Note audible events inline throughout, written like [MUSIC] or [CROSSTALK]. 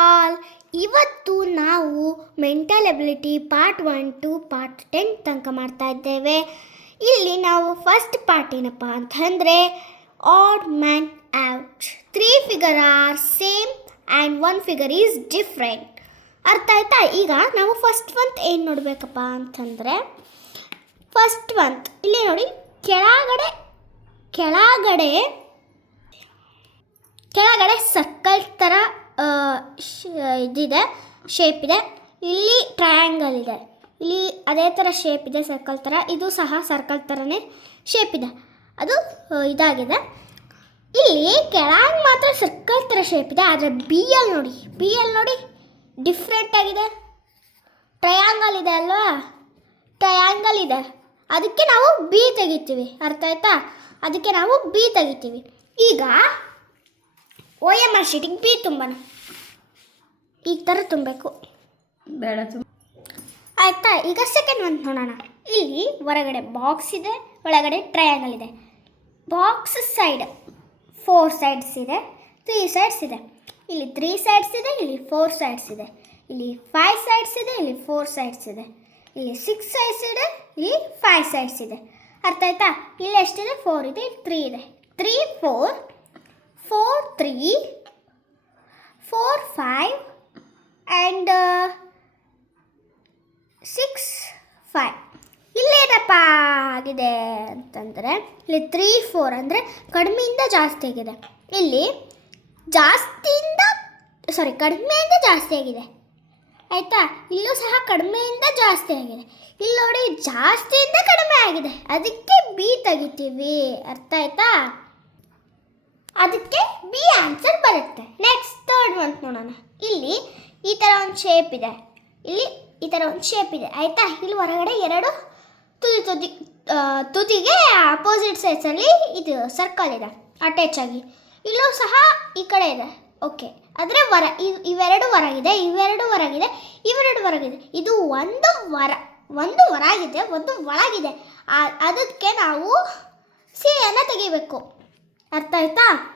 All ಇವತ್ತು ನಾವು mental ability part one to part ten ತನಕ ಮಾಡ್ತಾ ಇದ್ದೇವೆ. ಇಲ್ಲಿ ನಾವು ಫಸ್ಟ್ ಪಾರ್ಟ್ ಏನಪ್ಪ ಅಂತಂದರೆ odd man out three figure are same and one figure is different ಅರ್ಥ ಆಯ್ತಾ? ಈಗ ನಾವು ಫಸ್ಟ್ ಮಂತ್ ಏನು ನೋಡಬೇಕಪ್ಪ ಅಂತಂದರೆ ಫಸ್ಟ್ ಮಂತ್ ಇಲ್ಲಿ ನೋಡಿ, ಕೆಳಗಡೆ ಕೆಳಗಡೆ ಕೆಳಗಡೆ ಸರ್ಕಲ್ ಥರ ಇದಿದೆ ಶೇಪ್ ಇದೆ. ಇಲ್ಲಿ ಟ್ರಯಾಂಗಲ್ ಇದೆ. ಇಲ್ಲಿ ಅದೇ ಥರ ಶೇಪ್ ಇದೆ ಸರ್ಕಲ್ ಥರ ಇದು ಸಹ ಸರ್ಕಲ್ ಥರನೇ ಶೇಪ್ ಇದೆ. ಅದು ಇದಾಗಿದೆ. ಇಲ್ಲಿ ಕೆಳಗೆ ಮಾತ್ರ ಸರ್ಕಲ್ ಥರ ಶೇಪ್ ಇದೆ, ಆದರೆ ಬಿ ಎಲ್ ನೋಡಿ. ಬಿ ಎಲ್ ನೋಡಿ ಡಿಫ್ರೆಂಟ್ ಆಗಿದೆ. ಟ್ರಯಾಂಗಲ್ ಇದೆ ಅಲ್ವಾ? ಟ್ರಯಾಂಗಲ್ ಇದೆ. ಅದಕ್ಕೆ ನಾವು ಬಿ ತೆಗಿತೀವಿ. ಅರ್ಥ ಆಯ್ತಾ? ಅದಕ್ಕೆ ನಾವು ಬಿ ತೆಗಿತೀವಿ. ಈಗ ಓ ಎಂ ಆರ್ ಶೀಟಿಗೆ ಬಿ ತುಂಬೋಣ ಈ ಥರ ತುಂಬಬೇಕು. ಬೇಡ ತುಂಬ. ಆಯಿತಾ? ಈಗ ಸೆಕೆಂಡ್ ಒಂದು ನೋಡೋಣ. ಇಲ್ಲಿ ಹೊರಗಡೆ ಬಾಕ್ಸ್ ಇದೆ ಒಳಗಡೆ ಟ್ರಯಾಂಗಲ್ ಇದೆ. ಬಾಕ್ಸ್ ಸೈಡ್ ಫೋರ್ ಸೈಡ್ಸ್ ಇದೆ ತ್ರೀ ಸೈಡ್ಸ್ ಇದೆ. ಇಲ್ಲಿ ತ್ರೀ ಸೈಡ್ಸ್ ಇದೆ ಇಲ್ಲಿ ಫೋರ್ ಸೈಡ್ಸ್ ಇದೆ. ಇಲ್ಲಿ ಫೈವ್ ಸೈಡ್ಸ್ ಇದೆ ಇಲ್ಲಿ ಫೋರ್ ಸೈಡ್ಸ್ ಇದೆ. ಇಲ್ಲಿ ಸಿಕ್ಸ್ ಸೈಡ್ಸ್ ಇದೆ ಇಲ್ಲಿ ಫೈವ್ ಸೈಡ್ಸ್ ಇದೆ. ಅರ್ಥ ಆಯ್ತಾ? ಇಲ್ಲಿ ಎಷ್ಟಿದೆ? ಫೋರ್ ಇದೆ ಇಲ್ಲಿ ತ್ರೀ ಇದೆ. Three four four three four five and six five ಇಲ್ಲೇನಪ್ಪ ಆಗಿದೆ ಅಂತಂದರೆ, ಇಲ್ಲಿ ತ್ರೀ ಫೋರ್ ಅಂದರೆ ಕಡಿಮೆಯಿಂದ ಜಾಸ್ತಿ ಆಗಿದೆ. ಇಲ್ಲಿ ಜಾಸ್ತಿಯಿಂದ ಸಾರಿ ಕಡಿಮೆಯಿಂದ ಜಾಸ್ತಿ ಆಗಿದೆ. ಆಯಿತಾ? ಇಲ್ಲೂ ಸಹ ಕಡಿಮೆಯಿಂದ ಜಾಸ್ತಿ ಆಗಿದೆ. ಇಲ್ಲಿ ನೋಡಿ, ಜಾಸ್ತಿಯಿಂದ ಕಡಿಮೆ ಆಗಿದೆ. ಅದಕ್ಕೆ ಬಿ ತೆಗಿತೀವಿ. ಅರ್ಥ ಆಯ್ತಾ? ಅದಕ್ಕೆ ಬಿ ಆನ್ಸರ್ ಬರುತ್ತೆ. ನೆಕ್ಸ್ಟ್ ಥರ್ಡ್ ಅಂತ ನೋಡೋಣ. ಇಲ್ಲಿ ಈ ಥರ ಒಂದು ಶೇಪ್ ಇದೆ. ಇಲ್ಲಿ ಈ ಥರ ಒಂದು ಶೇಪ್ ಇದೆ. ಆಯಿತಾ? ಇಲ್ಲಿ ಹೊರಗಡೆ ಎರಡು ತುದಿ ತುದಿ ತುದಿಗೆ ಅಪೋಸಿಟ್ ಸೈಡ್ಸಲ್ಲಿ ಇದು ಸರ್ಕಲ್ ಇದೆ ಅಟ್ಯಾಚ್ ಆಗಿ. ಇಲ್ಲೂ ಸಹ ಈ ಕಡೆ ಇದೆ. ಓಕೆ ಆದರೆ ವರ ಇವ್- ಇವೆರಡು ಹೊರಗಿದೆ ಇವೆರಡು ಹೊರಗಿದೆ ಇವೆರಡು ಹೊರಗಿದೆ. ಇದು ಒಂದು ವರ, ಒಂದು ಹೊರಗಿದೆ, ಒಂದು ಒಳಗಿದೆ. ಅದಕ್ಕೆ ನಾವು ಸಿಹಿಯನ್ನು ತೆಗಿಬೇಕು. ಅರ್ಥ ಆಯ್ತಾ?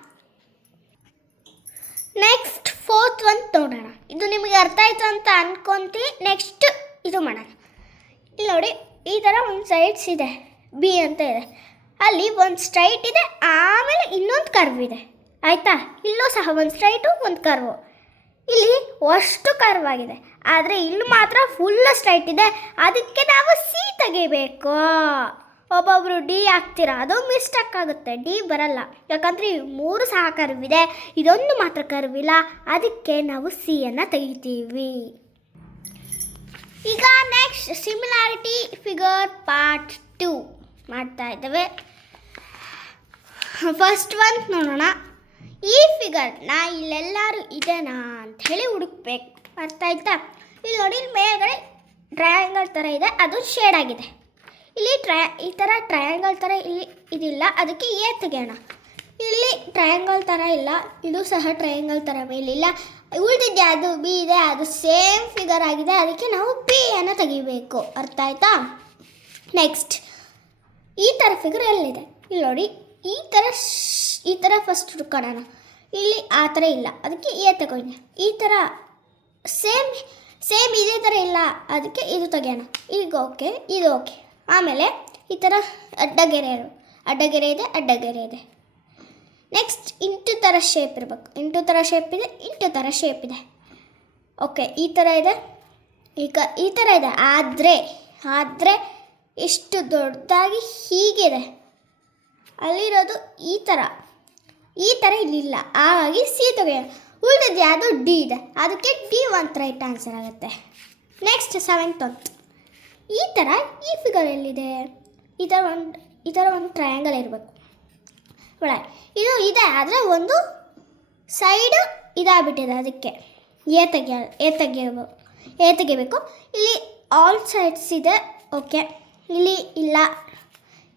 ನೆಕ್ಸ್ಟ್ ಫೋರ್ತ್ ಒಂದು ನೋಡೋಣ ಇದು ನಿಮಗೆ ಅರ್ಥ ಆಯಿತು ಅಂತ ಅನ್ಕೊಂತೀವಿ ನೆಕ್ಸ್ಟ್ ಇದು ಮಾಡೋಣ. ಇಲ್ಲಿ ನೋಡಿ, ಈ ಥರ ಒಂದು ಸೈಡ್ಸ್ ಇದೆ ಬಿ ಅಂತ ಇದೆ. ಅಲ್ಲಿ ಒಂದು ಸ್ಟ್ರೈಟ್ ಇದೆ, ಆಮೇಲೆ ಇನ್ನೊಂದು ಕರ್ವ್ ಇದೆ. ಆಯಿತಾ? ಇಲ್ಲೂ ಸಹ ಒಂದು ಸ್ಟ್ರೈಟು ಒಂದು ಕರ್ವು ಇಲ್ಲಿ ಅಷ್ಟು ಕರ್ವ್ ಆಗಿದೆ. ಆದರೆ ಇಲ್ಲಿ ಮಾತ್ರ ಫುಲ್ ಸ್ಟ್ರೈಟ್ ಇದೆ. ಅದಕ್ಕೆ ನಾವು ಸಿ ತೆಗಿಬೇಕು. ಒಬ್ಬೊಬ್ಬರು ಡಿ ಹಾಕ್ತೀರ ಅದು ಮಿಸ್ಟೇಕ್ ಆಗುತ್ತೆ. ಡಿ ಬರಲ್ಲ. ಯಾಕಂದರೆ ಮೂರು ಸಹ ಕರ್ವಿದೆ. ಇದೊಂದು ಮಾತ್ರ ಕರ್ವಿಲ್ಲ. ಅದಕ್ಕೆ ನಾವು ಸಿಯನ್ನು ತೆಗಿತೀವಿ. ಈಗ next similarity figure part two ಮಾಡ್ತಾ ಇದ್ದೇವೆ. ಫಸ್ಟ್ ಒನ್ ನೋಡೋಣ. ಈ ಫಿಗರ್ನ ಇಲ್ಲೆಲ್ಲರೂ ಇದೆನಾ ಅಂತ ಹೇಳಿ ಹುಡುಕ್ಬೇಕು. ಅರ್ಥ ಆಯ್ತಾ? ಇಲ್ಲಿ ನೋಡಿ, ಮೇಲ್ಗಡೆ ಟ್ರಯಾಂಗಲ್ ಥರ ಇದೆ. ಅದು ಶೇಡ್ ಆಗಿದೆ. ಇಲ್ಲಿ ಟ್ರಯ ಈ ಥರ ಟ್ರಯಾಂಗಲ್ ಥರ ಇಲ್ಲಿ ಇದಿಲ್ಲ. ಅದಕ್ಕೆ ಎ ತೆಗೆಯೋಣ. ಇಲ್ಲಿ ಟ್ರಯಾಂಗಲ್ ಥರ ಇಲ್ಲ. ಇದು ಸಹ ಟ್ರಯಾಂಗಲ್ ಥರ ಮೇಲಿಲ್ಲ. ಉಳಿದಿದ್ದೆ ಅದು ಬಿ ಇದೆ. ಅದು ಸೇಮ್ ಫಿಗರ್ ಆಗಿದೆ. ಅದಕ್ಕೆ ನಾವು ಬಿ ಅನ್ನು ತೆಗಿಬೇಕು. ಅರ್ಥ ಆಯ್ತಾ? ನೆಕ್ಸ್ಟ್ ಈ ಥರ ಫಿಗರ್ ಎಲ್ಲಿದೆ? ಇಲ್ಲಿ ನೋಡಿ. ಈ ಥರ ಈ ಥರ ಫಸ್ಟ್ ಹುಡ್ಕೊಳ್ಳೋಣ ಇಲ್ಲಿ ಆ ಥರ ಇಲ್ಲ. ಅದಕ್ಕೆ ಎ ತಗೊಂಡೆ ಈ ಥರ ಸೇಮ್ ಸೇಮ್ ಇದೇ ಥರ ಇಲ್ಲ. ಅದಕ್ಕೆ ಇದು ತೆಗೆಯೋಣ. ಈಗ ಓಕೆ ಇದು ಓಕೆ ಆಮೇಲೆ ಈ ಥರ ಅಡ್ಡಗೆರೆ ಅಡ್ಡಗೆರೆ ಇದೆ ಅಡ್ಡಗೆರೆ ಇದೆ. ನೆಕ್ಸ್ಟ್ ಇಂಟು ಥರ ಶೇಪ್ ಇರಬೇಕು. ಇಂಟು ಥರ ಶೇಪ್ ಇದೆ, ಇಂಟು ಥರ ಶೇಪ್ ಇದೆ. ಓಕೆ ಈ ಥರ ಇದೆ. ಈಗ ಈ ಥರ ಇದೆ. ಆದರೆ ಆದರೆ ಇಷ್ಟು ದೊಡ್ಡದಾಗಿ ಹೀಗಿದೆ. ಅಲ್ಲಿರೋದು ಈ ಥರ ಈ ಥರ ಇಲ್ಲಿಲ್ಲ. ಹಾಗಾಗಿ ಸಿ ತೆಗೆಯೋಣ ಉಳಿದಿದ್ದು ಯಾವುದು ಡಿ ಇದೆ. ಅದಕ್ಕೆ ಡಿ ಒಂಥರ ರೈಟ್ ಆನ್ಸರ್ ಆಗುತ್ತೆ. ನೆಕ್ಸ್ಟ್ ಸೆವೆಂತ್ ಒಂದು ಈ ಥರ ಈ ಫಿಗರ್ ಎಲ್ಲಿದೆ ಈ ಥರ ಒಂದು, ಈ ಥರ ಒಂದು ಟ್ರಯಾಂಗಲ್ ಇರಬೇಕು. ಒಳ್ಳೆ ಇದು ಇದೆ, ಆದರೆ ಒಂದು ಸೈಡು ಇದಾಗ್ಬಿಟ್ಟಿದೆ ಅದಕ್ಕೆ. ಎ ತೆಗಿಯ ಎ ತೆಗೆಯಬೇಕು ಎ ತೆಗಿಬೇಕು ಇಲ್ಲಿ ಆಲ್ ಸೈಡ್ಸ್ ಇದೆ ಓಕೆ ಇಲ್ಲಿ ಇಲ್ಲ,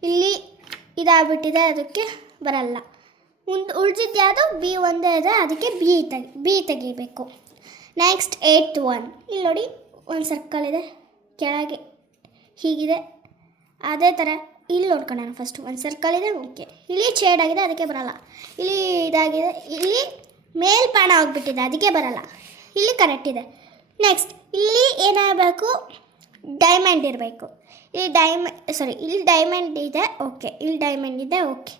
ಇಲ್ಲಿ ಇದಾಗ್ಬಿಟ್ಟಿದೆ, ಅದಕ್ಕೆ ಬರಲ್ಲ. ಮುಂದೆ ಉಳಿದಿದ್ದು ಬಿ ಒಂದೇ ಇದೆ, ಅದಕ್ಕೆ ಬಿ ತೆಗಿ ಬಿ ತೆಗಿಬೇಕು ನೆಕ್ಸ್ಟ್ ಏಯ್ಟ್ ಒನ್ ಇಲ್ಲಿ ನೋಡಿ, ಒಂದು ಸರ್ಕಲ್ ಇದೆ. ಕೆಳಗೆ ಹೀಗಿದೆ. ಅದೇ ಥರ ಇಲ್ಲಿ ನೋಡ್ಕೊಳ್ಳೋಣ ಫಸ್ಟ್ ಒಂದು ಸರ್ಕಲ್ ಇದೆ ಓಕೆ ಇಲ್ಲಿ ಶೇಡ್ ಆಗಿದೆ, ಅದಕ್ಕೆ ಬರಲ್ಲ. ಇಲ್ಲಿ ಇದಾಗಿದೆ, ಇಲ್ಲಿ ಮೇಲ್ಪಾಣ ಆಗಿಬಿಟ್ಟಿದೆ ಅದಕ್ಕೆ ಬರಲ್ಲ. ಇಲ್ಲಿ ಕರೆಕ್ಟ್ ಇದೆ. ನೆಕ್ಸ್ಟ್ ಇಲ್ಲಿ ಏನಾಗಬೇಕು? ಡೈಮಂಡ್ ಇರಬೇಕು. ಇಲ್ಲಿ ಡೈಮ ಸಾರಿ ಇಲ್ಲಿ ಡೈಮಂಡ್ ಇದೆ ಓಕೆ ಇಲ್ಲಿ ಡೈಮಂಡ್ ಇದೆ ಓಕೆ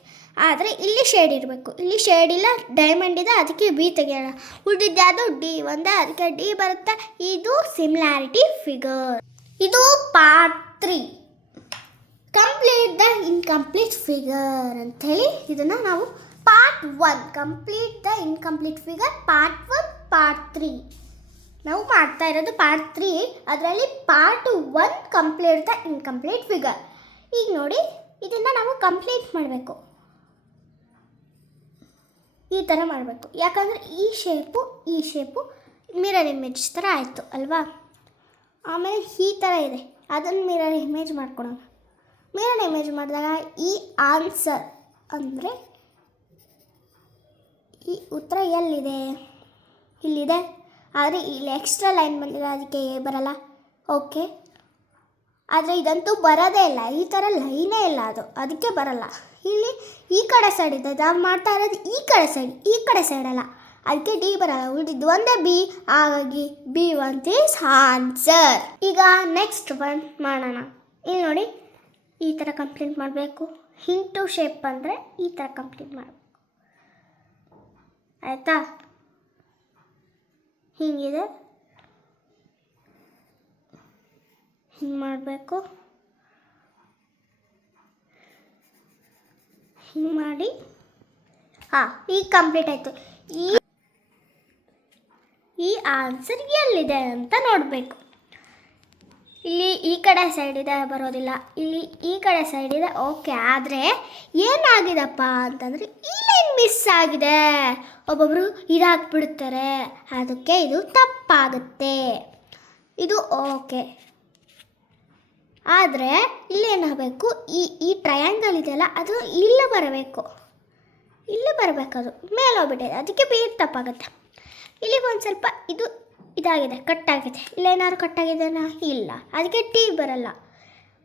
ಆದರೆ ಇಲ್ಲಿ ಶೇಡ್ ಇರಬೇಕು. ಇಲ್ಲಿ ಶೇಡ್ ಇಲ್ಲ ಡೈಮಂಡ್ ಇದೆ, ಅದಕ್ಕೆ ಬಿ ತೆಗೆಯೋಣ. ಉಳಿದಿದ್ದೆ ಅದು ಡಿ ಒಂದೇ, ಅದಕ್ಕೆ ಡಿ ಬರುತ್ತೆ. ಇದು ಸಿಮಿಲಾರಿಟಿ ಫಿಗರ್ ಇದು part three complete the incomplete figure ಹೇಳಿ ಇದನ್ನು ನಾವು part one complete the incomplete figure part one part three ನಾವು ಮಾಡ್ತಾ ಇರೋದು ಪಾರ್ಟ್ ತ್ರೀ ಅದರಲ್ಲಿ part one complete the incomplete figure ಈಗ ನೋಡಿ, ಇದನ್ನು ನಾವು ಕಂಪ್ಲೀಟ್ ಮಾಡಬೇಕು. ಈ ಥರ ಮಾಡಬೇಕು. ಯಾಕಂದರೆ ಈ ಶೇಪು ಈ ಶೇಪು ಮಿರರ್ ಇಮೇಜ್ ಥರ ಆಯಿತು, ಅಲ್ವಾ? ಆಮೇಲೆ ಈ ಥರ ಇದೆ. ಅದನ್ನು ಮಿರರ್ ಇಮೇಜ್ ಮಾಡ್ಕೊಳೋಣ ಮಿರರ್ ಇಮೇಜ್ ಮಾಡಿದಾಗ ಈ ಆನ್ಸರ್ ಅಂದರೆ ಈ ಉತ್ತರ ಎಲ್ಲಿದೆ? ಇಲ್ಲಿದೆ. ಆದರೆ ಇಲ್ಲಿ ಎಕ್ಸ್ಟ್ರಾ ಲೈನ್ ಬಂದಿದೆ ಅದಕ್ಕೆ ಬರಲ್ಲ. ಓಕೆ ಆದರೆ ಇದಂತೂ ಬರೋದೇ ಇಲ್ಲ. ಈ ಥರ ಲೈನೇ ಇಲ್ಲ ಅದು. ಅದಕ್ಕೆ ಬರಲ್ಲ. ಇಲ್ಲಿ ಈ ಕಡೆ ಸೈಡ್ ಇದೆ. ಅದು ಮಾಡ್ತಾ ಇರೋದು ಈ ಕಡೆ ಸೈಡ್ ಈ ಕಡೆ ಸೈಡ್ ಅಲ್ಲ. ಅದಕ್ಕೆ ಡಿ ಬರಲ್ಲ. ಉಳಿದಿದ್ದು ಒಂದೇ ಬಿ ಹಾಗಾಗಿ ಬಿ ಒನ್ ಈಸ್ ಆನ್ಸರ್ ಈಗ ನೆಕ್ಸ್ಟ್ ಒನ್ ಮಾಡೋಣ. ಇಲ್ಲಿ ನೋಡಿ, ಈ ಥರ ಕಂಪ್ಲೀಟ್ ಮಾಡಬೇಕು. ಹಿಂಟು ಶೇಪ್ ಅಂದರೆ ಈ ಥರ ಕಂಪ್ಲೀಟ್ ಮಾಡಬೇಕು. ಆಯಿತಾ? ಹೀಗಿದೆ. ಹಿಂಗೆ ಮಾಡಬೇಕು. ಹಿಂಗೆ ಮಾಡಿ. ಹಾಂ, ಈಗ ಕಂಪ್ಲೀಟ್ ಆಯಿತು. ಈ ಆನ್ಸರ್ ಎಲ್ಲಿದೆ ಅಂತ ನೋಡಬೇಕು. ಇಲ್ಲಿ ಈ ಕಡೆ ಸೈಡ್ ಇದೆ, ಬರೋದಿಲ್ಲ. ಇಲ್ಲಿ ಈ ಕಡೆ ಸೈಡ್ ಇದೆ ಓಕೆ ಆದರೆ ಏನಾಗಿದಪ್ಪ ಅಂತಂದರೆ, ಈ ಲೈನ್ ಮಿಸ್ ಆಗಿದೆ. ಒಬ್ಬೊಬ್ಬರು ಇದಾಗ್ಬಿಡ್ತಾರೆ. ಅದಕ್ಕೆ ಇದು ತಪ್ಪಾಗುತ್ತೆ. ಇದು ಓಕೆ ಆದರೆ ಇಲ್ಲೇನಾಗಬೇಕು, ಈ ಈ ಟ್ರಯಾಂಗಲ್ ಇದೆಯಲ್ಲ, ಅದು ಇಲ್ಲೇ ಬರಬೇಕು. ಇಲ್ಲೇ ಬರಬೇಕದು ಮೇಲೆ ಹೋಗ್ಬಿಟ್ಟಿದೆ. ಅದಕ್ಕೆ ಬೇಗ ತಪ್ಪಾಗುತ್ತೆ. ಇಲ್ಲಿಗೆ ಒಂದು ಸ್ವಲ್ಪ ಇದು ಇದಾಗಿದೆ ಕಟ್ಟಾಗಿದೆ ಇಲ್ಲೇನಾದ್ರು ಕಟ್ಟಾಗಿದೆನಾ ಇಲ್ಲ. ಅದಕ್ಕೆ ಟಿ ಬರಲ್ಲ.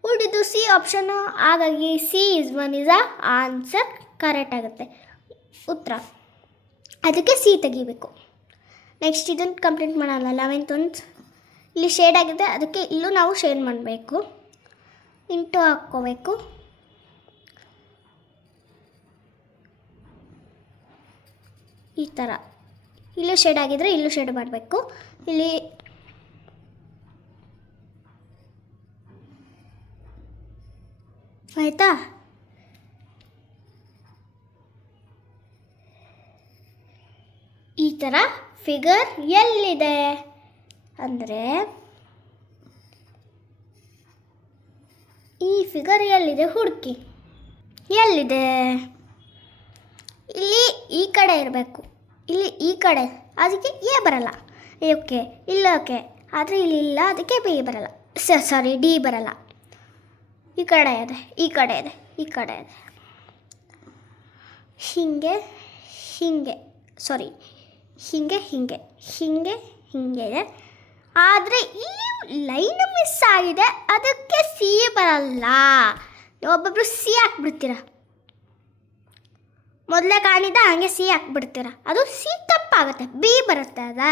ಉಳಿದಿದ್ದು ಸಿ ಆಪ್ಷನ್ನು ಹಾಗಾಗಿ C is one is a answer correct ಆಗುತ್ತೆ. ಉತ್ತರ. ಅದಕ್ಕೆ ಸಿ ತೆಗಿಬೇಕು. ನೆಕ್ಸ್ಟ್ ಇದನ್ನು ಕಂಪ್ಲೀಟ್ ಮಾಡಲ್ಲ ಲೆವೆಂತ್ ಒಂದು. ಇಲ್ಲಿ ಶೇಡ್ ಆಗಿದೆ. ಅದಕ್ಕೆ ಇಲ್ಲೂ ನಾವು ಶೇಡ್ ಮಾಡಬೇಕು. ಇಂಟು ಹಾಕ್ಕೋಬೇಕು. ಈ ಥರ ಇಲ್ಲೂ ಶೇಡ್ ಆಗಿದ್ರೆ ಇಲ್ಲೂ ಶೇಡ್ ಮಾಡಬೇಕು. ಇಲ್ಲಿ ಆಯಿತಾ? ಈ ಥರ ಫಿಗರ್ ಎಲ್ಲಿದೆ? ಅಂದರೆ ಈ ಫಿಗರ್ ಎಲ್ಲಿದೆ? ಹುಡುಕಿ. ಎಲ್ಲಿದೆ? ಇಲ್ಲಿ ಈ ಕಡೆ ಇರಬೇಕು. ಇಲ್ಲಿ ಈ ಕಡೆ, ಅದಕ್ಕೆ ಎ ಬರಲ್ಲ. ಓಕೆ, ಇಲ್ಲ ಓಕೆ, ಆದರೆ ಇಲ್ಲಿ ಇಲ್ಲ, ಅದಕ್ಕೆ ಬಿ ಬರಲ್ಲ. ಸಾರಿ ಡಿ ಬರಲ್ಲ. ಈ ಕಡೆ ಇದೆ, ಈ ಕಡೆ ಇದೆ, ಈ ಕಡೆ ಇದೆ. ಹೀಗೆ ಹೀಗೆ ಸಾರಿ ಹೀಗೆ ಹೀಗೆ ಹೀಗೆ ಹೀಗೆ ಇದೆ. ಆದರೆ ಇಲ್ಲಿ ಲೈನ್ ಮಿಸ್ ಆಗಿದೆ, ಅದಕ್ಕೆ ಸಿ ಬರಲ್ಲ. ಒಬ್ಬೊಬ್ರು ಸಿ ಹಾಕ್ಬಿಡ್ತೀರ? ಮೊದಲೇ ಕಾಣಿದ ಹಾಗೆ ಸಿ ಹಾಕ್ಬಿಡ್ತೀರ. ಅದು ಸಿ ತಪ್ಪಾಗುತ್ತೆ. ಬಿ ಬರುತ್ತೆ ಅದಾ.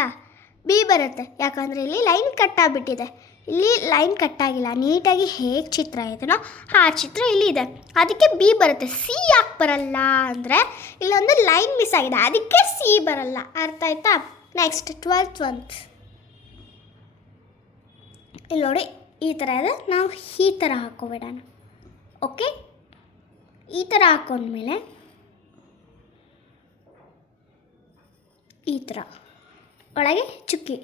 ಬಿ ಬರುತ್ತೆ. ಯಾಕಂದರೆ ಇಲ್ಲಿ ಲೈನ್ ಕಟ್ಟಾಗ್ಬಿಟ್ಟಿದೆ ಇಲ್ಲಿ ಲೈನ್ ಕಟ್ಟಾಗಿಲ್ಲ ನೀಟಾಗಿ ಹೇಗೆ ಚಿತ್ರ ಇದೆನೋ ಆ ಚಿತ್ರ ಇಲ್ಲಿ ಇದೆ. ಅದಕ್ಕೆ ಬಿ ಬರುತ್ತೆ. ಸಿ ಯಾಕೆ ಬರಲ್ಲ ಅಂದರೆ ಇಲ್ಲೊಂದು ಲೈನ್ ಮಿಸ್ ಆಗಿದೆ. ಅದಕ್ಕೆ ಸಿ ಬರಲ್ಲ. ಅರ್ಥ ಆಯ್ತಾ? ನೆಕ್ಸ್ಟ್ ಟ್ವೆಲ್ತ್ ಒಂತ್ ಇಲ್ಲಿ ನೋಡಿ, ಈ ಥರ ಇದೆ. ನಾವು ಈ ಥರ ಹಾಕೋಬೇಡ ಓಕೆ ಈ ಥರ ಹಾಕೊಂಡ್ಮೇಲೆ ಥರ ಒಳಗೆ ಚುಕ್ಕಿ.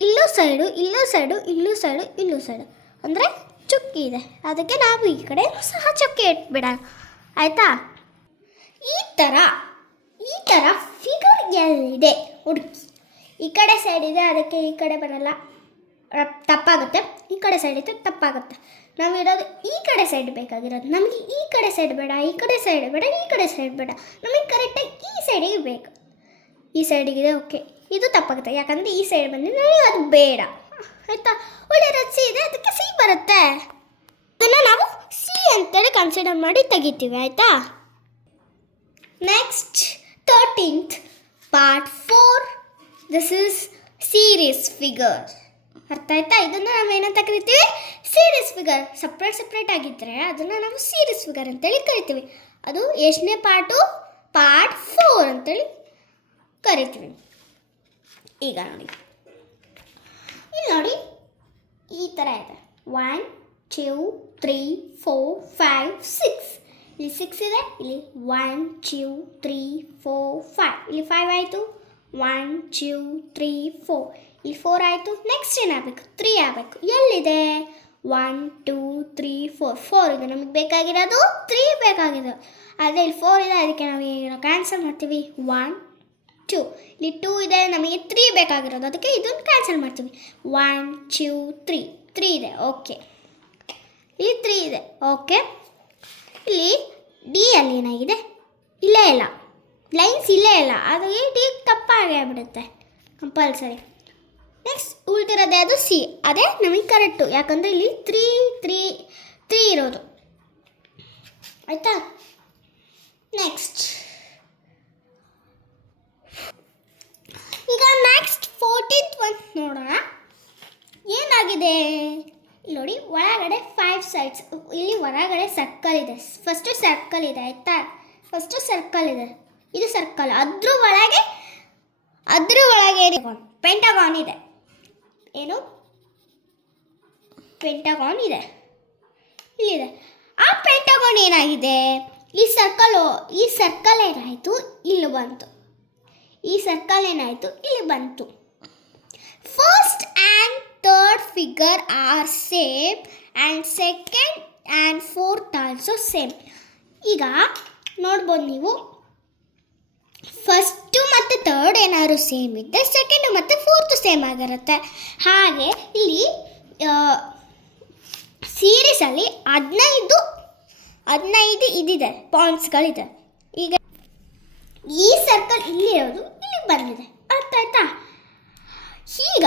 ಇಲ್ಲೂ ಸೈಡು ಇಲ್ಲೂ ಸೈಡು ಇಲ್ಲೂ ಸೈಡು ಇಲ್ಲೂ ಸೈಡು. ಅಂದರೆ ಚುಕ್ಕಿ ಇದೆ. ಅದಕ್ಕೆ ನಾವು ಈ ಕಡೆ ಸಹ ಚುಕ್ಕಿ ಇಟ್ಬಿಡೋಣ. ಆಯಿತಾ? ಈ ಥರ ಈ ಥರ ಫಿಗರ್ ಎಲ್ಲಿದೆ ಹುಡುಕಿ. ಈ ಕಡೆ ಸೈಡ್ ಇದೆ, ಅದಕ್ಕೆ ಈ ಕಡೆ ಬರಲ್ಲ. ತಪ್ಪಾಗುತ್ತೆ. ಈ ಕಡೆ ಸೈಡ್ ತಪ್ಪಾಗುತ್ತೆ. ತಪ್ಪಾಗುತ್ತೆ ನಾವಿರೋದು ಈ ಕಡೆ ಸೈಡ್ ಬೇಕಾಗಿರೋದು. ನಮಗೆ ಈ ಕಡೆ ಸೈಡ್ ಬೇಡ, ಈ ಕಡೆ ಸೈಡ್ ಬೇಡ, ಈ ಕಡೆ ಸೈಡ್ ಬೇಡ. ನಮಗೆ ಕರೆಕ್ಟಾಗಿ ಈ ಸೈಡಿಗೆ ಬೇಕು. ಈ ಸೈಡಿಗಿದೆ ಓಕೆ ಇದು ತಪ್ಪಾಗುತ್ತೆ. ಯಾಕಂದರೆ ಈ ಸೈಡ್ ನನಗೆ ಅದು ಬೇಡ. ಆಯಿತಾ? ಒಳ್ಳೆ ರಚಿ ಇದೆ, ಅದಕ್ಕೆ ಸಿ ಬರುತ್ತೆ. ಅದನ್ನು ನಾವು ಸಿ ಅಂತೇಳಿ ಕನ್ಸಿಡರ್ ಮಾಡಿ ತೆಗಿತೀವಿ, ಆಯಿತಾ? Next thirteenth part four this is series figure ಅರ್ಥ ಆಯ್ತಾ? ಇದನ್ನು ನಾವು ಏನಂತ ಕರಿತೀವಿ? ಸೀರೀಸ್ ಫಿಗರ್ ಸಪ್ರೇಟ್ ಸಪ್ರೇಟ್ ಆಗಿದ್ದರೆ ಅದನ್ನು ನಾವು ಸೀರೀಸ್ ಫಿಗರ್ ಅಂತೇಳಿ ಕರಿತೀವಿ. ಅದು ಎಷ್ಟನೇ ಪಾರ್ಟು ಪಾರ್ಟ್ ಫೋರ್ ಅಂತೇಳಿ ಕರಿತೀವಿ. ಈಗ ನೋಡಿ. ಇಲ್ಲಿ ನೋಡಿ, ಈ ಥರ ಇದೆ. One two three four five six ಇಲ್ಲಿ ಸಿಕ್ಸ್ ಇದೆ, ಇಲ್ಲಿ one two three four five ಇಲ್ಲಿ ಫೈವ್ ಆಯಿತು. ಒನ್ ಟೂ ತ್ರೀ ಫೋರ್ ಇಲ್ಲಿ ಫೋರ್ ಆಯಿತು. ನೆಕ್ಸ್ಟ್ ಏನಾಗಬೇಕು? ತ್ರೀ ಆಗಬೇಕು. ಎಲ್ಲಿದೆ? One two three four four ಇದೆ. ನಮಗೆ ಬೇಕಾಗಿರೋದು ತ್ರೀ ಬೇಕಾಗಿದೆ ಅದೇ ಇಲ್ಲಿ ಫೋರ್ ಇದೆ. ಅದಕ್ಕೆ ನಾವು ಏನು ಕ್ಯಾನ್ಸಲ್ ಮಾಡ್ತೀವಿ. ಒನ್ ಟೂ ಇಲ್ಲಿ ಟೂ ಇದೆ, ನಮಗೆ ತ್ರೀ ಬೇಕಾಗಿರೋದು. ಅದಕ್ಕೆ ಇದನ್ನು ಕ್ಯಾನ್ಸಲ್ ಮಾಡ್ತೀವಿ. ಒನ್ ಟೂ ತ್ರೀ ತ್ರೀ ಇದೆ. ಓಕೆ ಇಲ್ಲಿ ತ್ರೀ ಇದೆ. ಓಕೆ ಇಲ್ಲಿ ಡಿ ಅಲ್ಲಿ ಏನಾಗಿದೆ? ಇಲ್ಲೇ ಇಲ್ಲ. ಲೈನ್ಸ್ ಇಲ್ಲೇ ಇಲ್ಲ. ಈ ಡಿ ತಪ್ಪಾಗಿ ಆಗ್ಬಿಡುತ್ತೆ. ಕಂಪಲ್ಸರಿ ನೆಕ್ಸ್ಟ್ ಉಳ್ದಿರೋದೇ ಅದು ಸಿ ಅದೇ ನಮಗೆ ಕರೆಕ್ಟು ಯಾಕಂದರೆ ಇಲ್ಲಿ ತ್ರೀ ತ್ರೀ ತ್ರೀ ಇರೋದು. ಆಯಿತಾ? ನೆಕ್ಸ್ಟ್ ಈಗ ನೆಕ್ಸ್ಟ್ ಫೋರ್ಟೀನ್ತ್ ಒನ್ ನೋಡೋಣ ಏನಾಗಿದೆ ಇಲ್ಲಿ ನೋಡಿ ಒಳಗಡೆ ಫೈವ್ ಸೈಡ್ಸ್ ಇಲ್ಲಿ ಹೊರಗಡೆ ಸರ್ಕಲ್ ಇದೆ. ಫಸ್ಟು ಸರ್ಕಲ್ ಇದೆ, ಆಯಿತಾ? ಫಸ್ಟು ಸರ್ಕಲ್ ಇದೆ. ಇದು ಸರ್ಕಲ್ ಅದ್ರ ಒಳಗೆ ಅದ್ರ ಒಳಗೆ ಪೆಂಟಗಾನ್ ಇದೆ. ಏನು? ಪೆಂಟಗಾನ್ ಇದೆ. ಇಲ್ಲಿದೆ. ಆ ಪೆಂಟಗಾನ್ ಏನಾಗಿದೆ? ಈ ಸರ್ಕಲ್ ಈ ಸರ್ಕಲ್ ಏನಾಯಿತು? ಇಲ್ಲಿ ಬಂತು. ಈ ಸರ್ಕಲ್ ಏನಾಯಿತು? ಇಲ್ಲಿ ಬಂತು. First and third figure are same and second and fourth also same ಈಗ ನೋಡ್ಬೋದು ನೀವು. ಫಸ್ಟು ಮತ್ತು ಥರ್ಡ್ ಏನಾದ್ರು ಸೇಮ್ ಇದ್ದರೆ ಸೆಕೆಂಡು ಮತ್ತು ಫೋರ್ತು ಸೇಮ್ ಆಗಿರುತ್ತೆ. ಹಾಗೆ ಇಲ್ಲಿ ಸೀರೀಸಲ್ಲಿ ಹದಿನೈದು ಹದಿನೈದು ಇದಿದೆ ಪಾಯಿಂಟ್ಸ್ಗಳಿದೆ ಈಗ ಈ ಸರ್ಕಲ್ ಇಲ್ಲಿರೋದು ಇಲ್ಲಿಗೆ ಬಂದಿದೆ. ಅರ್ಥ ಆಯ್ತಾ? ಈಗ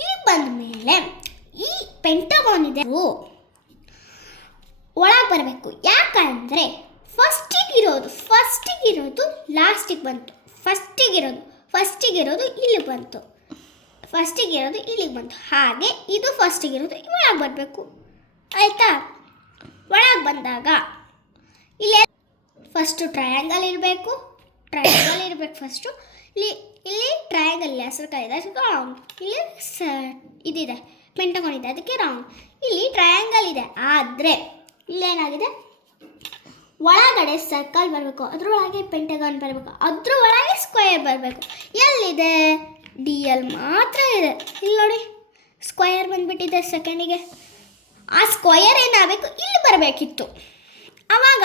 ಇಲ್ಲಿ ಬಂದ ಮೇಲೆ ಈ ಪೆಂಟಗಾನ್ ಇದೆ. ಒಳಗೆ ಬರಬೇಕು. ಯಾಕಂದರೆ ಫಸ್ಟಿಗಿರೋದು ಫಸ್ಟಿಗಿರೋದು ಲಾಸ್ಟಿಗೆ ಬಂತು. ಫಸ್ಟಿಗಿರೋದು ಫಸ್ಟಿಗಿರೋದು ಇಲ್ಲಿ ಬಂತು. ಫಸ್ಟಿಗಿರೋದು ಇಲ್ಲಿಗೆ ಬಂತು. ಹಾಗೆ ಇದು ಫಸ್ಟಿಗಿರೋದು ಒಳಗೆ ಬರಬೇಕು. ಆಯಿತಾ? ಒಳಗೆ ಬಂದಾಗ ಇಲ್ಲಿ ಫಸ್ಟು ಟ್ರಯಾಂಗಲ್ ಇರಬೇಕು. ಟ್ರಯಾಂಗಲ್ ಇರಬೇಕು ಫಸ್ಟು ಇಲ್ಲಿ ಇಲ್ಲಿ ಟ್ರಯಾಂಗಲ್ ಹೆಸರು ಇದೆ. ರಾಂಗ್ ಇಲ್ಲಿ ಸ ಇದಿದೆ. ಪೆಂಟಗೋನ್ ಇದೆ. ಅದಕ್ಕೆ ರಾಂಗ್ ಇಲ್ಲಿ ಟ್ರಯಾಂಗಲ್ ಇದೆ. ಆದರೆ ಇಲ್ಲೇನಾಗಿದೆ? ಒಳಗಡೆ ಸರ್ಕಲ್ ಬರಬೇಕು, ಅದರೊಳಗೆ ಪೆಂಟಗಾನ್ ಬರಬೇಕು ಅದ್ರ ಒಳಗೆ ಸ್ಕ್ವೇರ್ ಬರಬೇಕು. ಎಲ್ಲಿದೆ? ಡಿ ಎಲ್ ಮಾತ್ರ ಇದೆ. ಇಲ್ಲಿ ನೋಡಿ ಸ್ಕ್ವಯರ್ ಬಂದುಬಿಟ್ಟಿದೆ ಸೆಕೆಂಡಿಗೆ ಆ ಸ್ಕ್ವಯರ್ ಏನಾಗಬೇಕು? ಇಲ್ಲಿ ಬರಬೇಕಿತ್ತು. ಆವಾಗ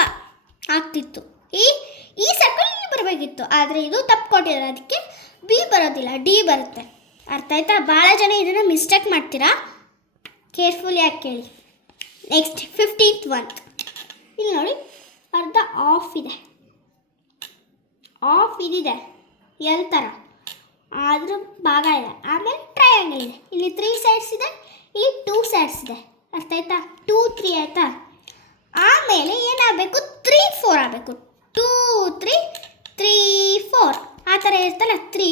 ಆಗ್ತಿತ್ತು. ಈ ಈ ಸರ್ಕಲ್ ಇಲ್ಲಿ ಬರಬೇಕಿತ್ತು. ಆದರೆ ಇದು ತಪ್ಪು ಕೊಟ್ಟಿದ್ದಾರೆ. ಅದಕ್ಕೆ ಬಿ ಬರೋದಿಲ್ಲ ಡಿ ಬರುತ್ತೆ. ಅರ್ಥ ಆಯ್ತಾ? ಭಾಳ ಜನ ಇದನ್ನು ಮಿಸ್ಟೇಕ್ ಮಾಡ್ತೀರಾ? ಕೇರ್ಫುಲ್ ಯಾಕೆ ಕೇಳಿ. ನೆಕ್ಸ್ಟ್ ಫಿಫ್ಟೀನ್ತ್ ಒನ್ ಇಲ್ಲಿ ನೋಡಿ, ಅರ್ಧ ಆಫ್ ಇದೆ. ಆಫ್ ಇದಿದೆ. ಎಲ್ ಥರ ಆದರೂ ಭಾಗ ಇದೆ. ಆಮೇಲೆ ಟ್ರಯಾಂಗಲ್ ಇದೆ. ಇಲ್ಲಿ ತ್ರೀ ಸೈಡ್ಸ್ ಇದೆ, ಇಲ್ಲಿ ಟೂ ಸೈಡ್ಸ್ ಇದೆ. ಅರ್ಥ ಆಯ್ತಾ? ಟೂ ತ್ರೀ ಆಯಿತಾ? ಆಮೇಲೆ ಏನಾಗಬೇಕು? ತ್ರೀ ಫೋರ್ ಆಗಬೇಕು. ಟೂ ತ್ರೀ ತ್ರೀ ಫೋರ್ ಆ ಥರ ಇರ್ತಲ್ಲ ತ್ರೀ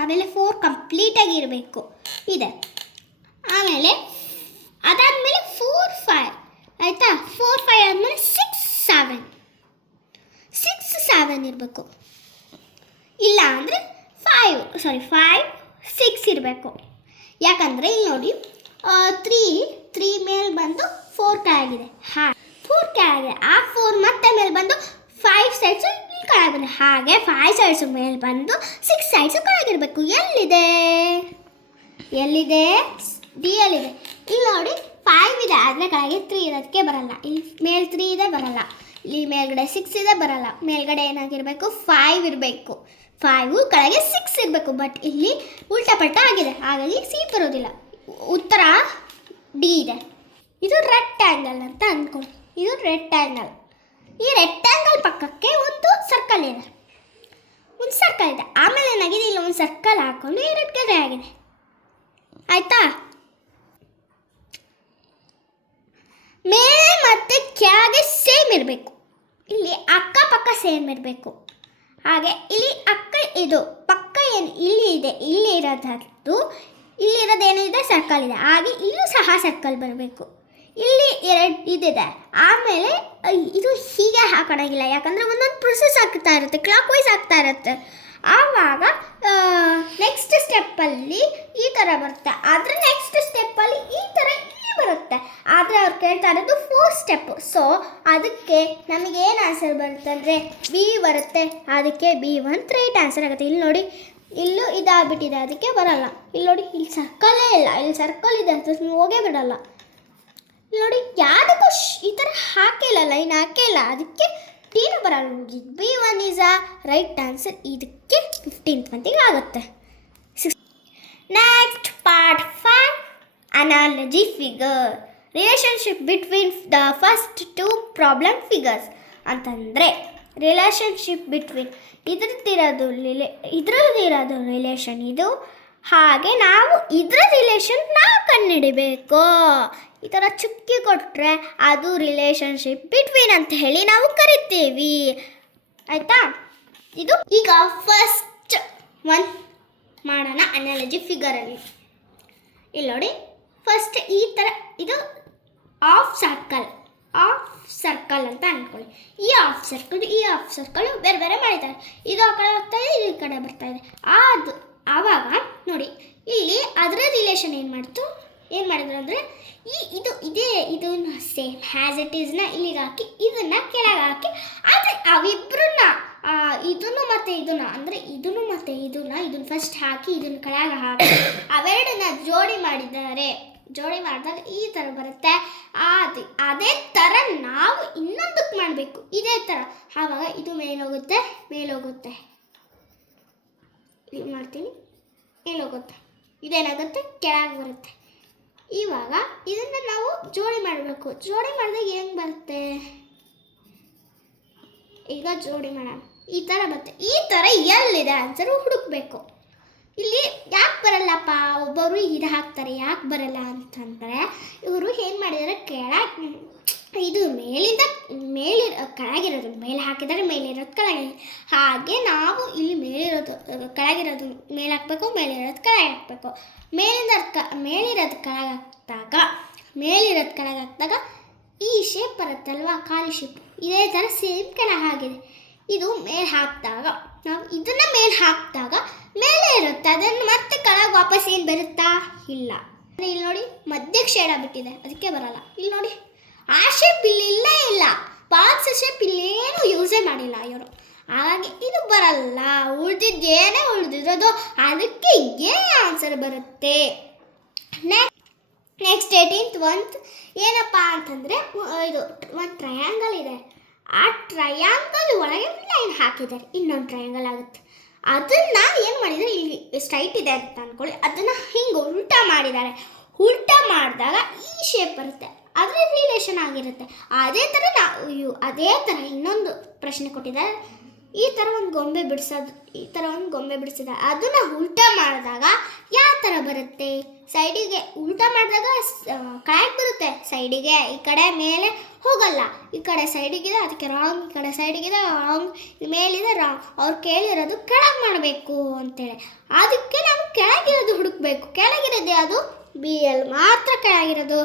ಆಮೇಲೆ ಫೋರ್ ಕಂಪ್ಲೀಟಾಗಿ ಇರಬೇಕು. ಇದೆ. ಆಮೇಲೆ ಅದಾದಮೇಲೆ ಫೋರ್ ಫೈವ್ ಆಯಿತಾ? ಫೋರ್ ಫೈವ್ ಆದಮೇಲೆ ಸಿಕ್ಸ್ ಸೆವೆನ್ ಸಿಕ್ಸ್ ಸೆವೆನ್ ಇರಬೇಕು. ಇಲ್ಲ ಅಂದರೆ ಫೈವ್ ಸಾರಿ ಫೈವ್ ಸಿಕ್ಸ್ ಇರಬೇಕು. ಯಾಕಂದರೆ ಇಲ್ಲಿ ನೋಡಿ ತ್ರೀ ತ್ರೀ ಮೇಲೆ ಬಂದು ಫೋರ್ ಕೆಳಗಿದೆ ಹಾಂ ಫೋರ್ ಕೆಳಗಿದೆ ಆ ಫೋರ್ ಮತ್ತೆ ಮೇಲೆ ಬಂದು ಫೈವ್ ಸೈಡ್ಸು ಇಲ್ಲಿ ಕೆಳಗಿದೆ ಹಾಗೆ ಫೈವ್ ಸೈಡ್ಸು ಮೇಲೆ ಬಂದು ಸಿಕ್ಸ್ ಸೈಡ್ಸು ಕೆಳಗಿರಬೇಕು ಎಲ್ಲಿದೆ? ಎಲ್ಲಿದೆ? ಡಿ ಎಲ್ಲಿದೆ ಇಲ್ಲಿ ನೋಡಿ ಫೈವ್ ಇದೆ, ಆದರೆ ಕೆಳಗೆ ತ್ರೀ ಇರೋದಕ್ಕೆ ಬರಲ್ಲ. ಇಲ್ಲಿ ಮೇಲ್ ತ್ರೀ ಇದೆ, ಬರಲ್ಲ. ಇಲ್ಲಿ ಮೇಲ್ಗಡೆ ಸಿಕ್ಸ್ ಇದೆ, ಬರಲ್ಲ. ಮೇಲ್ಗಡೆ ಏನಾಗಿರಬೇಕು? ಫೈವ್ ಇರಬೇಕು. ಫೈವು ಕೆಳಗೆ ಸಿಕ್ಸ್ ಇರಬೇಕು ಬಟ್ ಇಲ್ಲಿ ಉಲ್ಟಾಪಲ್ಟಾ ಆಗಿದೆ. ಹಾಗಾಗಿ ಸಿ ಬರೋದಿಲ್ಲ. ಉತ್ತರ ಡಿ ಇದೆ. ಇದು ರೆಕ್ಟ್ಯಾಂಗಲ್ ಅಂತ ಅಂದ್ಕೊಳ್ಳಿ ಇದು ರೆಕ್ಟ್ಯಾಂಗಲ್ ಈ ರೆಕ್ಟ್ಯಾಂಗಲ್ ಪಕ್ಕಕ್ಕೆ ಒಂದು ಸರ್ಕಲ್ ಇದೆ. ಒಂದು ಸರ್ಕಲ್ ಇದೆ. ಆಮೇಲೆ ಏನಾಗಿದೆ? ಇಲ್ಲಿ ಒಂದು ಸರ್ಕಲ್ ಹಾಕೊಂಡು ಎರಡು ಗೆರೆ ಆಗಿದೆ. ಆಯ್ತಾ? ಮೇಲೆ ಮತ್ತು ಕೆಳಗೆ ಸೇಮ್ ಇರಬೇಕು. ಇಲ್ಲಿ ಅಕ್ಕಪಕ್ಕ ಸೇಮ್ ಇರಬೇಕು. ಹಾಗೆ ಇಲ್ಲಿ ಅಕ್ಕ ಇದು, ಪಕ್ಕ ಏನು, ಇಲ್ಲಿ ಇದೆ, ಇಲ್ಲಿ ಇರೋದದ್ದು ಇಲ್ಲಿರೋದು ಏನಿದೆ ಸರ್ಕಲ್ ಇದೆ ಹಾಗೆ ಇಲ್ಲೂ ಸಹ ಸರ್ಕಲ್ ಬರಬೇಕು. ಇಲ್ಲಿ ಎರಡು ಇದಿದೆ. ಆಮೇಲೆ ಇದು ಹೀಗೆ ಹಾಕೋಣಗಿಲ್ಲ ಯಾಕಂದರೆ ಒಂದೊಂದು ಪ್ರೊಸೆಸ್ ಆಗ್ತಾ ಇರುತ್ತೆ ಕ್ಲಾಕ್ ವೈಸ್ ಆಗ್ತಾ ಇರುತ್ತೆ. ಆವಾಗ ನೆಕ್ಸ್ಟ್ ಸ್ಟೆಪ್ಪಲ್ಲಿ ಈ ಥರ ಬರುತ್ತೆ. ಆದರೆ ನೆಕ್ಸ್ಟ್ ಸ್ಟೆಪ್ಪಲ್ಲಿ ಈ ಥರ ಇಲ್ಲಿ ಬರುತ್ತೆ. ಆದರೆ ಅವ್ರು ಕೇಳ್ತಾ ಇರೋದು ಫೋರ್ ಸ್ಟೆಪ್ ಸೊ ಅದಕ್ಕೆ ನಮಗೆ ಏನು ಆನ್ಸರ್ ಬರುತ್ತೆ ಅಂದರೆ ಬಿ ಬರುತ್ತೆ. ಅದಕ್ಕೆ ಬಿ ಒನ್ ರೈಟ್ ಆನ್ಸರ್ ಆಗುತ್ತೆ. ಇಲ್ಲಿ ನೋಡಿ, ಇಲ್ಲೂ ಇದಾಗ್ಬಿಟ್ಟಿದೆ. ಅದಕ್ಕೆ ಬರಲ್ಲ. ಇಲ್ಲಿ ನೋಡಿ, ಇಲ್ಲಿ ಸರ್ಕಲೇ ಇಲ್ಲ. ಇಲ್ಲಿ ಸರ್ಕಲ್ ಇದೆ ಅದು ಹೋಗೇ ಬಿಡಲ್ಲ. ಇಲ್ಲಿ ನೋಡಿ ಯಾವುದಕ್ಕೂ ಈ ಥರ ಹಾಕಿಲ್ಲ ಲೈನ್ ಹಾಕಿಲ್ಲ. ಅದಕ್ಕೆ ಟೀನು ಬರಲ್ಲ. B one is a right answer ಇದಕ್ಕೆ ಫಿಫ್ಟೀನ್ ಟ್ವೆಂಟಿಗೆ ಆಗುತ್ತೆ. Next part five analogy figure relationship between the first two problem figures ಅಂತಂದರೆ ರಿಲೇಷನ್ಶಿಪ್ ಬಿಟ್ವೀನ್ ಇದ್ರದ್ದಿರೋದು ರಿಲೇ ಇದ್ರದ್ದಿರೋದು ರಿಲೇಷನ್ ಇದು, ಹಾಗೆ ನಾವು ಇದ್ರ ರಿಲೇಷನ್ ನಾವು ಕಂಡುಹಿಡಿಬೇಕು. ಈ ಥರ ಚುಕ್ಕಿ ಕೊಟ್ಟರೆ ಅದು ರಿಲೇಷನ್ಶಿಪ್ ಬಿಟ್ವೀನ್ ಅಂತ ಹೇಳಿ ನಾವು ಕರಿತೀವಿ. ಆಯಿತಾ? ಇದು ಈಗ ಫಸ್ಟ್ ಒನ್ ಮಾಡೋಣ ಅನಾಲಜಿ ಫಿಗರಲ್ಲಿ ಇಲ್ಲಿ ನೋಡಿ. ಫಸ್ಟ್ ಈ ಥರ ಇದು ಆಫ್ ಸರ್ಕಲ್ ಆಫ್ ಸರ್ಕಲ್ ಅಂತ ಅಂದ್ಕೊಳ್ಳಿ ಈ ಆಫ್ ಸರ್ಕಲ್ ಈ ಆಫ್ ಸರ್ಕಲ್ ಬೇರೆ ಬೇರೆ ಮಾಡಿದ್ದಾರೆ. ಇದು ಆ ಕಡೆ ಹೋಗ್ತಾ ಇದೆ ಈ ಕಡೆ ಬರ್ತಾ ಇದೆ. ಅದು ಆವಾಗ ನೋಡಿ ಇಲ್ಲಿ ಅದರ ರಿಲೇಷನ್ ಏನು ಮಾಡ್ತು? ಏನು ಮಾಡಿದ್ರು ಅಂದರೆ ಈ ಇದು ಇದೇ ಇದನ್ನ ಸೇಮ್ ಹ್ಯಾಸ್ ಇಟ್ ಈಸ್ನ ಇಲ್ಲಿಗೆ ಹಾಕಿ ಇದನ್ನ ಕೆಳಗೆ ಹಾಕಿ ಆದರೆ ಅವಿಬ್ರನ್ನ ಇದನ್ನು ಮತ್ತು ಇದನ್ನು ಅಂದರೆ ಇದನ್ನು ಮತ್ತೆ ಇದನ್ನ ಇದನ್ನು ಫಸ್ಟ್ ಹಾಕಿ ಇದನ್ನ ಕೆಳಗೆ ಹಾಕಿ [COUGHS] ಅವೆರಡನ್ನ ಜೋಡಿ ಮಾಡಿದ್ದಾರೆ. ಜೋಡಿ ಮಾಡಿದಾಗ ಈ ಥರ ಬರುತ್ತೆ. ಅದು ಅದೇ ಥರ ನಾವು ಇನ್ನೊಂದಕ್ಕೆ ಮಾಡಬೇಕು. ಇದೇ ಥರ ಆವಾಗ ಇದು ಮೇಲೋಗುತ್ತೆ ಮೇಲೋಗುತ್ತೆ. ಇಲ್ಲಿ ಮಾಡ್ತೀನಿ, ಮೇಲೋಗುತ್ತೆ. ಇದೇನಾಗುತ್ತೆ? ಕೆಳಗೆ ಬರುತ್ತೆ. ಇವಾಗ ಇದನ್ನು ನಾವು ಜೋಡಿ ಮಾಡಬೇಕು. ಜೋಡಿ ಮಾಡಿದಾಗ ಹೆಂಗೆ ಬರುತ್ತೆ? ಈಗ ಜೋಡಿ ಮಾಡೋಣ. ಈ ಥರ ಬರುತ್ತೆ. ಈ ಥರ ಎಲ್ಲಿದೆ? ಆನ್ಸರ್ ಹುಡುಕ್ಬೇಕು. ಇಲ್ಲಿ ಯಾಕೆ ಬರಲ್ಲಪ್ಪ? ಒಬ್ಬರು ಇದು ಹಾಕ್ತಾರೆ, ಯಾಕೆ ಬರಲ್ಲ ಅಂತಂದರೆ ಇವರು ಏನು ಮಾಡಿದ್ದಾರೆ ಕೆಳ ಇದು ಮೇಲಿಂದ ಮೇಲಿರೋ ಕೆಳಗಿರೋದು, ಮೇಲೆ ಹಾಕಿದರೆ ಮೇಲಿರೋದು ಕೆಳಗೆ. ಹಾಗೆ ನಾವು ಇಲ್ಲಿ ಮೇಲಿರೋದು ಕೆಳಗಿರೋದು ಮೇಲೆ ಹಾಕಬೇಕು ಮೇಲಿರೋದು ಕೆಳಗೆ ಹಾಕಬೇಕು. ಮೇಲಿಂದ ಕ ಮೇಲಿರೋದು ಕೆಳಗೆ ಹಾಕಿದಾಗ ಮೇಲಿರೋದು ಕೆಳಗೆ ಹಾಕಿದಾಗ ಈ ಶೇಪ್ ಬರುತ್ತಲ್ವಾ, ಖಾಲಿ ಶೇಪ್ ಇದೇ ಥರ ಸೇಮ್ ಕೆಳಗೆ ಆಗಿದೆ. ಇದು ಮೇಲೆ ಹಾಕಿದಾಗ. ನಾವು ಇದನ್ನ ಮೇಲೆ ಹಾಕಿದಾಗ ಮೇಲೆ ಇರುತ್ತೆ, ಅದನ್ನು ಮತ್ತೆ ಕೆಳಗೆ ವಾಪಸ್ ಏನು ಬರುತ್ತಾ? ಇಲ್ಲ. ಇಲ್ಲಿ ನೋಡಿ ಮಧ್ಯಕ್ಕೆ ಶೇಡ್ ಆಗ್ಬಿಟ್ಟಿದೆ ಅದಕ್ಕೆ ಬರಲ್ಲ. ಇಲ್ಲಿ ನೋಡಿ, ಆ ಶೇಪ್ ಇಲ್ಲಿ ಇಲ್ಲೇ ಇಲ್ಲ. ಬಾಕ್ಸ್ ಶೇಪ್ ಇಲ್ಲೇನು ಯೂಸೇ ಮಾಡಿಲ್ಲ ಇವರು. ಹಾಗಾಗಿ ಇದು ಬರಲ್ಲ. ಉಳಿದಿದ್ದೇನೇ, ಉಳಿದಿರೋದು, ಅದಕ್ಕೆ ಏನು ಆನ್ಸರ್ ಬರುತ್ತೆ. ನೆಕ್ಸ್ಟ್ ನೆಕ್ಸ್ಟ್ ಏಯ್ಟೀನ್ತ್ ಒಂತ್ ಏನಪ್ಪ ಅಂತಂದರೆ ಇದು ಒಂದು ಟ್ರಯಾಂಗಲ್ ಇದೆ. ಆ ಟ್ರಯಾಂಗಲ್ ಒಳಗೆ ಲೈನ್ ಹಾಕಿದ್ದಾರೆ. ಇನ್ನೊಂದು ಟ್ರಯಾಂಗಲ್ ಆಗುತ್ತೆ. ಅದನ್ನು ಏನು ಮಾಡಿದರೆ ಇಲ್ಲಿ ಸ್ಟ್ರೈಟ್ ಇದೆ ಅಂತ ಅಂದ್ಕೊಳ್ಳಿ ಅದನ್ನು ಹಿಂಗೆ ಉಲ್ಟಾ ಮಾಡಿದ್ದಾರೆ. ಉಲ್ಟಾ ಮಾಡಿದಾಗ ಈ ಶೇಪ್ ಬರುತ್ತೆ. ಅದರ ರಿಲೇಷನ್ ಆಗಿರುತ್ತೆ. ಅದೇ ಥರ ಅದೇ ಥರ ಇನ್ನೊಂದು ಪ್ರಶ್ನೆ ಕೊಟ್ಟಿದ್ದಾರೆ. ಈ ಥರ ಒಂದು ಗೊಂಬೆ ಬಿಡಿಸೋದು ಈ ಥರ ಒಂದು ಗೊಂಬೆ ಬಿಡಿಸಿದ ಅದನ್ನು ಉಲ್ಟಾ ಮಾಡಿದಾಗ ಯಾವ ಥರ ಬರುತ್ತೆ? ಸೈಡಿಗೆ ಉಲ್ಟಾ ಮಾಡಿದಾಗ ಕರೆಕ್ಟ್ ಬರುತ್ತೆ. ಸೈಡಿಗೆ ಈ ಕಡೆ ಮೇಲೆ ಹೋಗಲ್ಲ. ಈ ಕಡೆ ಸೈಡಿಗಿದೆ, ಅದಕ್ಕೆ ರಾಂಗ್ ಈ ಕಡೆ ಸೈಡಿಗಿದೆ ರಾಂಗ್ ಮೇಲಿದೆ ರಾಂಗ್ ಅವ್ರು ಕೇಳಿರೋದು ಕೆಳಗೆ ಮಾಡಬೇಕು ಅಂತೇಳಿ. ಅದಕ್ಕೆ ನಾವು ಕೆಳಗಿರೋದು ಹುಡುಕ್ಬೇಕು. ಕೆಳಗಿರೋದು ಅದು ಬಿ ಎಲ್ ಮಾತ್ರ ಕೆಳಗಿರೋದು.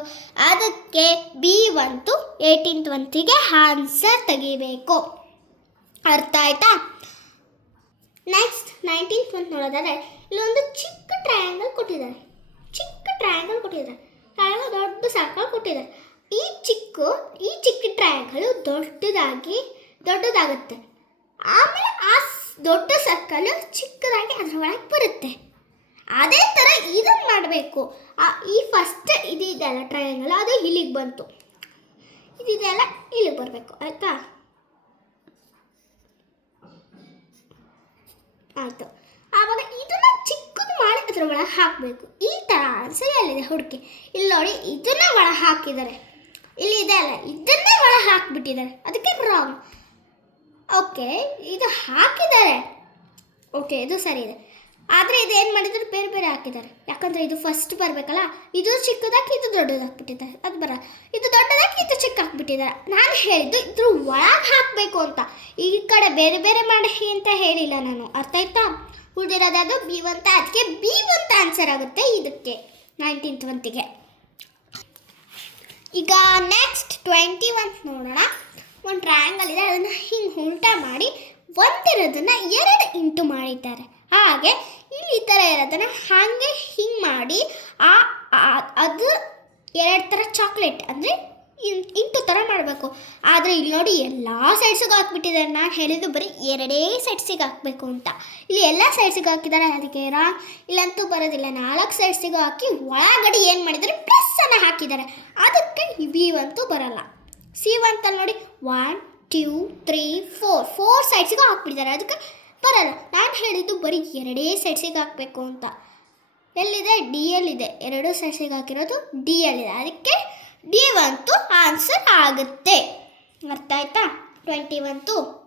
ಅದಕ್ಕೆ ಬಿ ಒಂತು ಏಯ್ಟೀನ್ ಟ್ವಂತಿಗೆ ಆನ್ಸರ್ ತೆಗಿಬೇಕು. ಅರ್ಥ ಆಯ್ತಾ? ನೆಕ್ಸ್ಟ್ ನೈನ್ಟೀನ್ತ್ ಮಂತ್ ನೋಡೋದಾದ್ರೆ, ಇಲ್ಲೊಂದು ಚಿಕ್ಕ ಟ್ರಯಾಂಗಲ್ ಕೊಟ್ಟಿದ್ದಾರೆ. ಚಿಕ್ಕ ಟ್ರಯಾಂಗಲ್ ಕೊಟ್ಟಿದ್ದಾರೆ. ಟ್ರಯಾಂಗಲ್ ದೊಡ್ಡ ಸರ್ಕಲ್ ಕೊಟ್ಟಿದ್ದಾರೆ. ಈ ಚಿಕ್ಕ ಈ ಚಿಕ್ಕ ಟ್ರಯಾಂಗಲ್ ದೊಡ್ಡದಾಗಿ, ದೊಡ್ಡದಾಗುತ್ತೆ. ಆಮೇಲೆ ಆ ದೊಡ್ಡ ಸರ್ಕಲ್ ಚಿಕ್ಕದಾಗಿ ಅದರೊಳಗೆ ಬರುತ್ತೆ. ಅದೇ ಥರ ಇದನ್ನು ಮಾಡಬೇಕು. ಈ ಫಸ್ಟ್ ಇದಿದೆಯಲ್ಲ ಟ್ರಯಾಂಗಲ್ ಅದು ಇಲ್ಲಿಗೆ ಬಂತು. ಇದಿದೆಯಲ್ಲ ಇಲ್ಲಿಗೆ ಬರಬೇಕು, ಆಯಿತಾ? ಆಯಿತು. ಆವಾಗ ಇದನ್ನು ಚಿಕ್ಕದು ಮಾಡಿ ಅದ್ರ ಒಳಗೆ ಹಾಕಬೇಕು. ಈ ಥರ ಆನ್ಸರ್ ಎಲ್ಲಿದೆ ಹುಡುಕಿ. ಇಲ್ಲಿ ನೋಡಿ, ಇದನ್ನ ಒಳ ಹಾಕಿದ್ದಾರೆ. ಇಲ್ಲಿ ಇದೆ ಅಲ್ಲ, ಇದನ್ನೇ ಒಳಗೆ ಹಾಕಿಬಿಟ್ಟಿದ್ದಾರೆ. ಅದಕ್ಕೆ ರಾಂಗ್ ಓಕೆ ಇದು ಹಾಕಿದ್ದಾರೆ. ಓಕೆ ಇದು ಸರಿ ಇದೆ. ಆದರೆ ಇದು ಏನು ಮಾಡಿದ್ರು ಬೇರೆ ಬೇರೆ ಹಾಕಿದ್ದಾರೆ. ಯಾಕಂದರೆ ಇದು ಫಸ್ಟ್ ಬರಬೇಕಲ್ಲ? ಇದು ಚಿಕ್ಕದಾಗಿ ಇದು ದೊಡ್ಡದಾಗ್ಬಿಟ್ಟಿದ್ದಾರೆ ಅದು ಬರ. ಇದು ದೊಡ್ಡದಾಗಿ ಇದು ಚಿಕ್ಕ ಹಾಕ್ಬಿಟ್ಟಿದ್ದಾರೆ ನಾನು ಹೇಳಿದ್ದು ಇದ್ರ ಒಳಗೆ ಹಾಕಬೇಕು ಅಂತ. ಈ ಕಡೆ ಬೇರೆ ಬೇರೆ ಮಾಡಿ ಅಂತ ಹೇಳಿಲ್ಲ ನಾನು. ಅರ್ಥ ಆಯ್ತಾ? ಉಳಿದಿರೋದಾದ್ರು ಬಿ ಅಂತ ಅದಕ್ಕೆ ಬಿ ಅಂತ ಆನ್ಸರ್ ಆಗುತ್ತೆ ಇದಕ್ಕೆ. ನೈನ್ಟೀನ್ ಟ್ವೆಂಟಿಗೆ ಈಗ ನೆಕ್ಸ್ಟ್ ಟ್ವೆಂಟಿ ಒನ್ ನೋಡೋಣ. ಒಂದು ಟ್ರಯಾಂಗಲ್ ಇದೆ. ಅದನ್ನು ಹಿಂಗೆ ಉಲ್ಟಾ ಮಾಡಿ ಒಂದಿರೋದನ್ನು ಎರಡು ಇಂಟು ಮಾಡಿದ್ದಾರೆ. ಹಾಗೆ ಇಲ್ಲಿ ಈ ಥರ ಇರೋದನ್ನು ಹಾಗೆ ಹಿಂಗೆ ಮಾಡಿ ಆ ಅದು ಎರಡು ಥರ ಚಾಕ್ಲೇಟ್ ಅಂದರೆ ಇಂಟು ಥರ ಮಾಡಬೇಕು. ಆದರೆ ಇಲ್ಲಿ ನೋಡಿ ಎಲ್ಲ ಸೈಡ್ಸಿಗೂ ಹಾಕ್ಬಿಟ್ಟಿದ್ದಾರೆ ನಾನು ಹೇಳಿದ್ದು ಬರೀ ಎರಡೇ ಸೈಡ್ಸಿಗೆ ಹಾಕಬೇಕು ಅಂತ. ಇಲ್ಲಿ ಎಲ್ಲ ಸೈಡ್ಸಿಗೆ ಹಾಕಿದ್ದಾರೆ ಅದಕ್ಕೆ ರಾ ಇಲ್ಲಂತೂ ಬರೋದಿಲ್ಲ. ನಾಲ್ಕು ಸೈಡ್ಸಿಗೂ ಹಾಕಿ ಒಳಗಡೆ ಏನು ಮಾಡಿದ್ದಾರೆ? ಪ್ಲಸ್ಸನ್ನು ಹಾಕಿದ್ದಾರೆ. ಅದಕ್ಕೆ ವಿ ಅಂತೂ ಬರಲ್ಲ. ಸಿ ಅಂತ ನೋಡಿ one two three four four ಸೈಡ್ಸಿಗೂ ಹಾಕ್ಬಿಟ್ಟಿದ್ದಾರೆ. ಅದಕ್ಕೆ ಬರಲ್ಲ. ನಾನು ಹೇಳಿದ್ದು ಬರೀ ಎರಡೇ ಸೈಡ್ಸಿಗೆ ಹಾಕಬೇಕು ಅಂತ. ಎಲ್ಲಿದೆ? ಡಿ ಎಲ್ಲಿದೆ? ಎರಡು ಸೈಡ್ಸಿಗೆ ಹಾಕಿರೋದು ಡಿ ಎಲ್ಲಿದೆ ಅದಕ್ಕೆ ಡಿ ಒಂತು ಆನ್ಸರ್ ಆಗುತ್ತೆ. ಅರ್ಥ ಆಯ್ತಾ? ಟ್ವೆಂಟಿ ಒನ್ತು